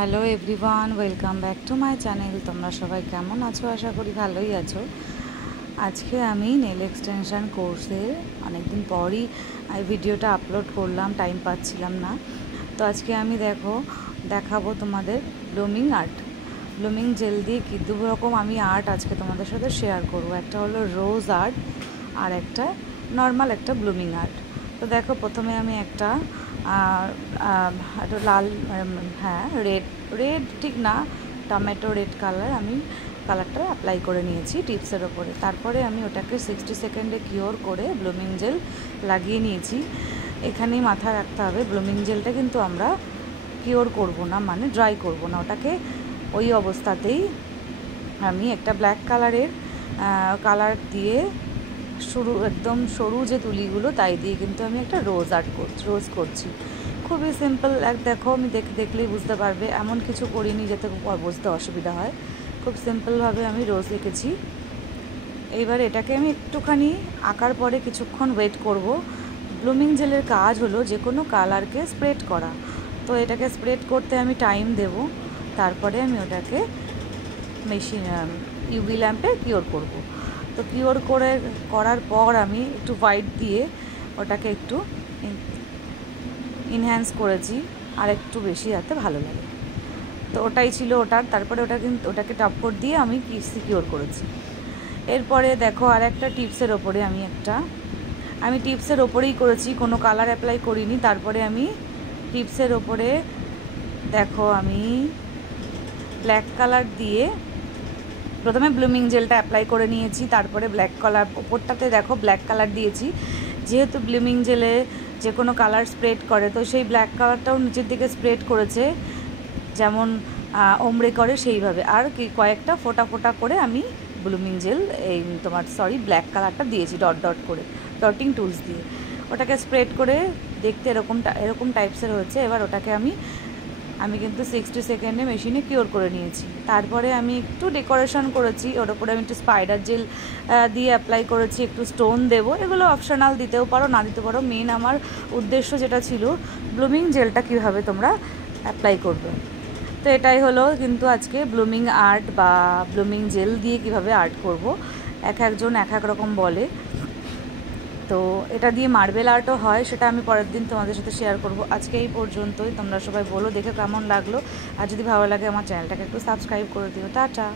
Hello everyone, welcome back to my channel. তোমরা সবাই কেমন আছো? আশা করি ভালোই আছো। আজকে আমি নেল এক্সটেনশন কোর্সের অনেকদিন পরই ভিডিওটা আপলোড করলাম, টাইম পাচ্ছিলাম না। তো আজকে আমি দেখাবো তোমাদের ব্লুমিং আর্ট। ব্লুমিং জেল দিয়ে কি দু রকম আমি আর্ট আজকে তোমাদের সাথে শেয়ার করবো। একটা হলো রোজ আর্ট আর একটা নর্মাল একটা ব্লুমিং আর্ট। তো দেখো, প্রথমে আমি একটা লাল, হ্যাঁ রেড ঠিক না, টমেটো রেড কালার, আমি কালারটা অ্যাপ্লাই করে নিয়েছি টিপসের ওপরে। তারপরে আমি ওটাকে 60 সেকেন্ডে কিওর করে ব্লুমিং জেল লাগিয়ে নিয়েছি। এখানেই মাথায় রাখতে হবে, ব্লুমিং জেলটা কিন্তু আমরা কিওর করব না, মানে ড্রাই করব না, ওটাকে ওই অবস্থাতেই আমি একটা ব্ল্যাক কালারের কালার দিয়ে একদম সরু যে তুলিগুলো তাই দিয়ে কিন্তু আমি একটা রোজ করছি। খুবই সিম্পল, দেখো আমি দেখলেই বুঝতে পারবে, এমন কিছু করিনি যাতে বুঝতে অসুবিধা হয়। খুব সিম্পলভাবে আমি রোজ এঁকেছি। এইবার এটাকে আমি একটুখানি আঁকার পরে কিছুক্ষণ ওয়েট করব। ব্লুমিং জেলের কাজ হলো যে কোনো কালারকে স্প্রেড করা, তো এটাকে স্প্রেড করতে আমি টাইম দেব। তারপরে আমি ওটাকে ইউভি ল্যাম্পে কিওর করব। তো কিওর করার পর আমি একটু হোয়াইট দিয়ে ওটাকে একটু ইনহ্যান্স করেছি, আর একটু বেশি যাতে ভালো লাগে। তো ওটাই ছিল ওটার। তারপরে ওটাকে টপ কোট দিয়ে আমি সিকিওর করেছি। এরপরে দেখো, আর একটা টিপসের ওপরে আমি টিপসের ওপরেই করেছি, কোনো কালার অ্যাপ্লাই করিনি। তারপরে আমি টিপসের ওপরে দেখো আমি ব্ল্যাক কালার দিয়ে প্রথমে ব্লুমিং জেলটা অ্যাপ্লাই করে নিয়েছি। তারপরে ব্ল্যাক কালার ওপরটাতে দেখো ব্ল্যাক কালার দিয়েছি। যেহেতু ব্লুমিং জেলে যে কোনো কালার স্প্রেড করে, তো সেই ব্ল্যাক কালারটাও নিচের দিকে স্প্রেড করেছে, যেমন ওমড়ে করে সেইভাবে। আর কি কয়েকটা ফোটা ফোটা করে আমি ব্লুমিং জেল ব্ল্যাক কালারটা দিয়েছি ডট ডট করে, ডটিং টুলস দিয়ে ওটাকে স্প্রেড করে। দেখতে এরকম টাইপসের হয়েছে। এবার ওটাকে আমি কিন্তু 60 সেকেন্ডে মেশিনে কিওর করে নিয়েছি। তারপরে আমি একটু ডেকোরেশন করেছি, ওর ওপরে আমি একটু স্পাইডার জেল দিয়ে অ্যাপ্লাই করেছি, একটু স্টোন দেবো। এগুলো অপশনাল, দিতেও পারো না দিতে পারো। মেন আমার উদ্দেশ্য যেটা ছিল, ব্লুমিং জেলটা কীভাবে তোমরা অ্যাপ্লাই করবে। তো এটাই হলো কিন্তু আজকে ব্লুমিং আর্ট বা ব্লুমিং জেল দিয়ে কিভাবে আর্ট করব। একজন এক এক রকম বলে। তো এটা দিয়ে মার্বেল আর্টও হয়, সেটা আমি পরের দিন তোমাদের সাথে শেয়ার করব। আজকে এই পর্যন্তই। তোমরা সবাই বলো দেখে কেমন লাগলো, আর যদি ভালো লাগে আমার চ্যানেলটাকে একটু সাবস্ক্রাইব করে দিও। টাটা।